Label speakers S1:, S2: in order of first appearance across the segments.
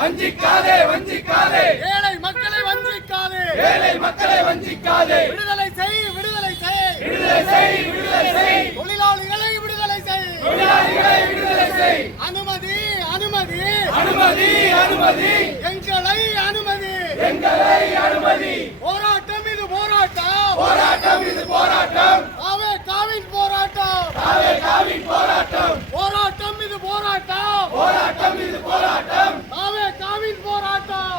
S1: வஞ்சிக்காதே வஞ்சிக்காதே.
S2: ஏழை மக்களை வஞ்சிக்காதே.
S1: ஏழை மக்களை வஞ்சிக்காதே.
S2: விடுதலை செய் விடுதலை செய்.
S1: விடுதலை செய் விடுதலை செய்.
S2: தொழிலாளிகளை விடுதலை செய்.
S1: தொழிலாளிகளை விடுதலை செய்.
S2: அனுமதி அனுமதி.
S1: அனுமதி அனுமதி.
S2: எங்களை அனுமதி.
S1: எங்களை அனுமதி.
S2: போராட்டம் இது போராட்டம்.
S1: போராட்டம் இது போராட்டம்
S2: காவே காவின் போராட்டம்
S1: காவே காவின் போராட்டம்
S2: போராட்டம் இது போராட்டம்
S1: போராட்டம் இது போராட்டம்
S2: காவே காவின் போராட்டம்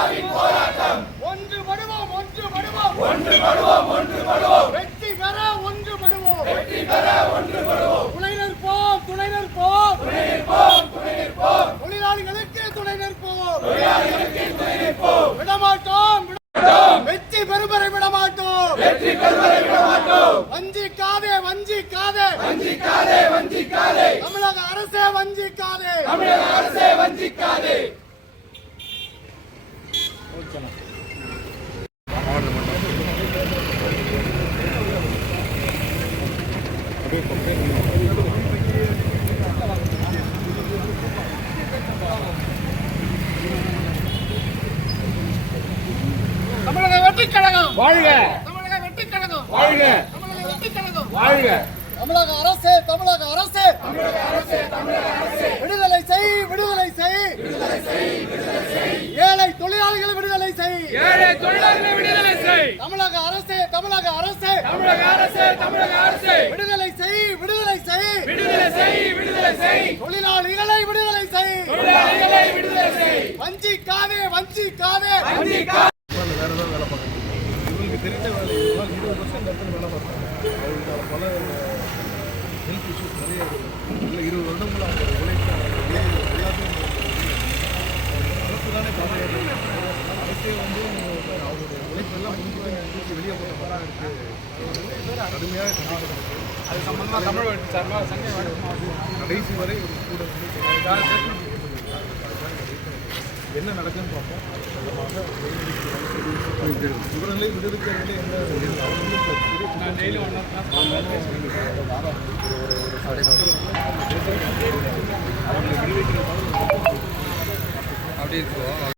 S1: காவின் போராட்டம்.
S2: ஒன்று படுவோம் ஒன்று படுவோம்.
S1: ஒன்று படுவோம் ஒன்று படுவோம்.
S2: வெற்றி பெற ஒன்று படுவோம்.
S1: வெற்றி பெற ஒன்று படுவோம்.
S2: துணை நிற்போம் துணை நிற்போம்.
S1: துணை நிற்போம் துணை நிற்போம்.
S2: தொழிலாளிகளுக்கு துணை நிற்போம்.
S1: தொழிலாளிகளுக்கு துணை நிற்போம்.
S2: விடமாட்டோம் விட- வெற்றி பெறுவரை விடமாட்டோம்.
S1: வெற்றி பெறுவதை விட மாட்டோம்
S2: வஞ்சிக்காதே வஞ்சிக்காதே.
S1: வஞ்சிக்காதே வஞ்சிக்காதே.
S2: தமிழக அரசே வஞ்சிக்காதே.
S1: தமிழக அரசே வஞ்சிக்காதே.
S2: தமிழக வெற்றி கழகம்
S1: வாழ்க
S2: தமிழக வெற்றி கழகம்
S1: வாழ்க
S2: தமிழக வெற்றி கழகம்
S1: வாழ்க
S2: தமிழக அரசே தமிழக அரசு. விடுதலை செய் விடுதலை செய். விடுதலை செய்
S1: ஏழை தொழிலாளர்களை விடுதலை செய்
S2: தமிழக அரசே தமிழக அரசே.
S1: தமிழக அரசே தமிழக அரசே.
S2: விடுதலை செய் விடுதலை செய்
S1: விடுதலை செய் விடுதலை செய்
S2: தொழிலாளிகளை விடுதலை செய்
S1: தொழிலாளிகளை விடுதலை செய்
S2: வஞ்சிக்காதே வஞ்சிக்காதே.
S1: வஞ்சிக்கா
S3: இவங்களுக்கு தெரிஞ்ச வேலை இருபது வருஷம் இந்த இடத்துல வேலை பார்த்தாங்க அவங்களுக்கு பல ஹெல்த் இஷ்யூஸ் நிறைய இருக்குது இல்லை இருபது வருடங்கள் வெளியே இருக்குது கடுமையாக அது சம்பந்தமாக தமிழ் கடைசி வரை கூட என்ன நடக்குன்னு பார்ப்போம் சொந்தமாக இவர்களே விடுவிக்கிறதுல என்ன அவர்களும்
S4: அப்படி இருக்கோ